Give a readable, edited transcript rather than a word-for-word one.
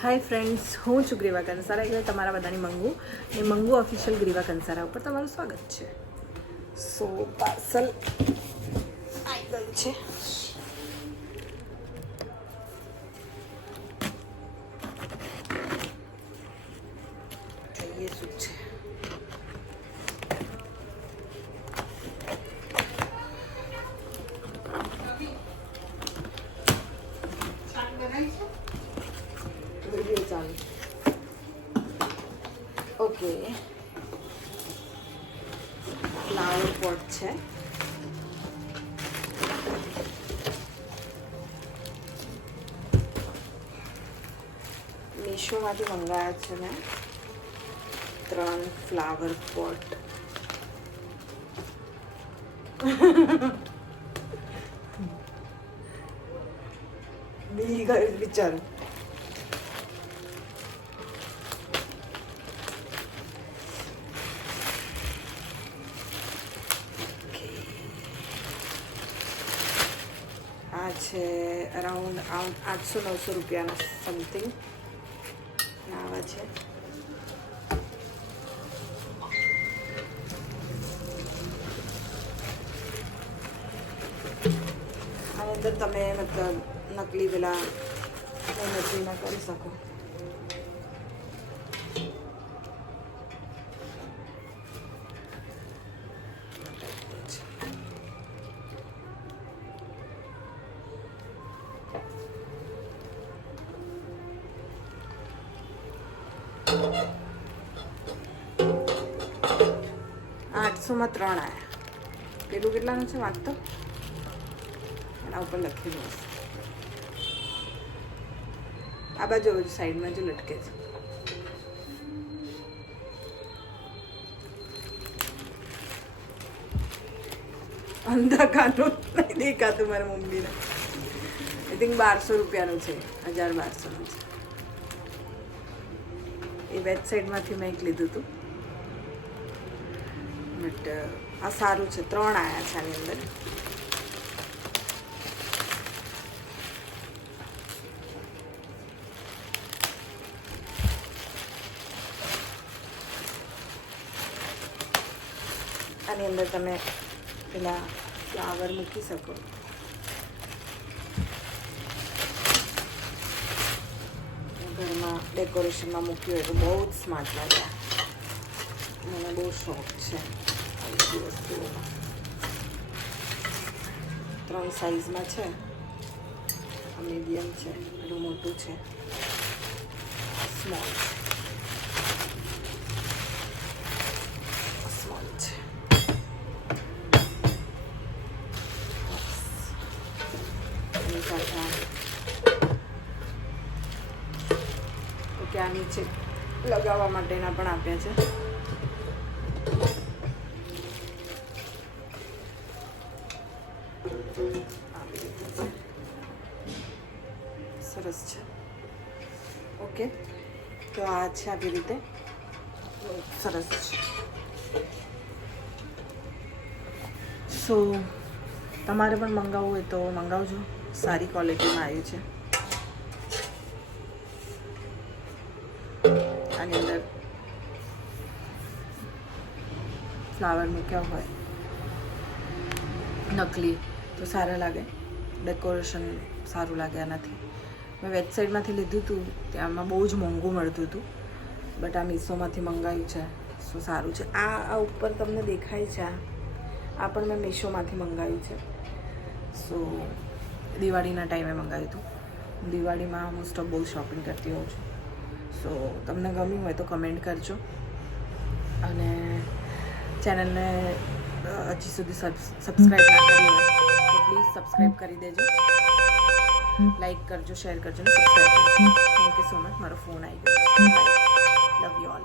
Hi friends, હું છું ગ્રીવા કંસારા. એટલે તમારા બધાની મંગુ એ મંગુ ઓફિશિયલ ગ્રીવા કંસારા ઉપર તમારું સ્વાગત છે. સો પાર્સલ આવી ગયું છે. જોઈએ શું છે. ઓકે, ફ્લાવર પોટ છે. મીશોમાંથી મંગાવ્યા છે મેં 3 ફ્લાવર પોટ. બી ગયું બિચારું. આ છે અરાઉન્ડ 800-900 રૂપિયાના સમથિંગ આવા છે. આની અંદર તમે મતલબ નકલી પેલા નકલીના કરી શકો. $800 3 આવ્યા. પેલું કેટલાનું છે વાંચતો એના ઉપર લખેલું હશે. આ બાજુ સાઈડમાં જો લટકે છે. અંધાકાનું નહીં દેખાતું મારા મમ્મીને. આઈ થિંક 1200 રૂપિયાનું છે. 1200 છે. એ વેબસાઇટમાંથી મેં એક લીધું હતું. બટ આ સારું છે. 3 આવ્યા છે આની અંદર. આની અંદર તમે પેલા ફ્લાવર મૂકી શકો. ઘરમાં ડેકોરેશનમાં મૂક્યું હોય તો બહુ જ સ્માર્ટ લાગે. મને બહુ શોખ છે આવી બધી વસ્તુઓમાં. 3 સાઇઝમાં છે. આ મીડિયમ છે, એટલું મોટું છે, સ્મોલ છે. એની સાથે ઓકે, આ નીચે લગાવવા માટેના પણ આપ્યા છે. સરસ છે. ઓકે, તો આ છે આવી રીતે. સરસ છે. સો તમારે પણ મંગાવવું હોય તો મંગાવજો. સારી ક્વોલિટીમાં આવ્યું છે. આની અંદર ફ્લાવર મૂક્યા હોય નકલી તો સારા લાગે. ડેકોરેશન સારું લાગે આનાથી. મેં વેબસાઇટમાંથી લીધું હતું, ત્યાંમાં બહુ જ મોંઘું મળતું હતું. બટ આ મીશોમાંથી મંગાવ્યું છે. સો સારું છે. આ ઉપર તમને દેખાય છે. આ પણ મેં મીશોમાંથી મંગાવ્યું છે. સો દિવાળીના ટાઈમે મંગાવ્યું હતું. દિવાળીમાં મોસ્ટ ઓફ બહુ શોપિંગ કરતી હોઉં છું. સો તમને ગમ્યું હોય તો કમેન્ટ કરજો. અને ચેનલને હજી સુધી સબસ્ક્રાઈબ ના કરી હોય તો પ્લીઝ સબસ્ક્રાઈબ કરી દેજો. લાઈક કરજો, શેર કરજો અને સબસ્ક્રાઈબ કરજો. Thank you so much. મારો ફોન આવી ગયો. Love you all.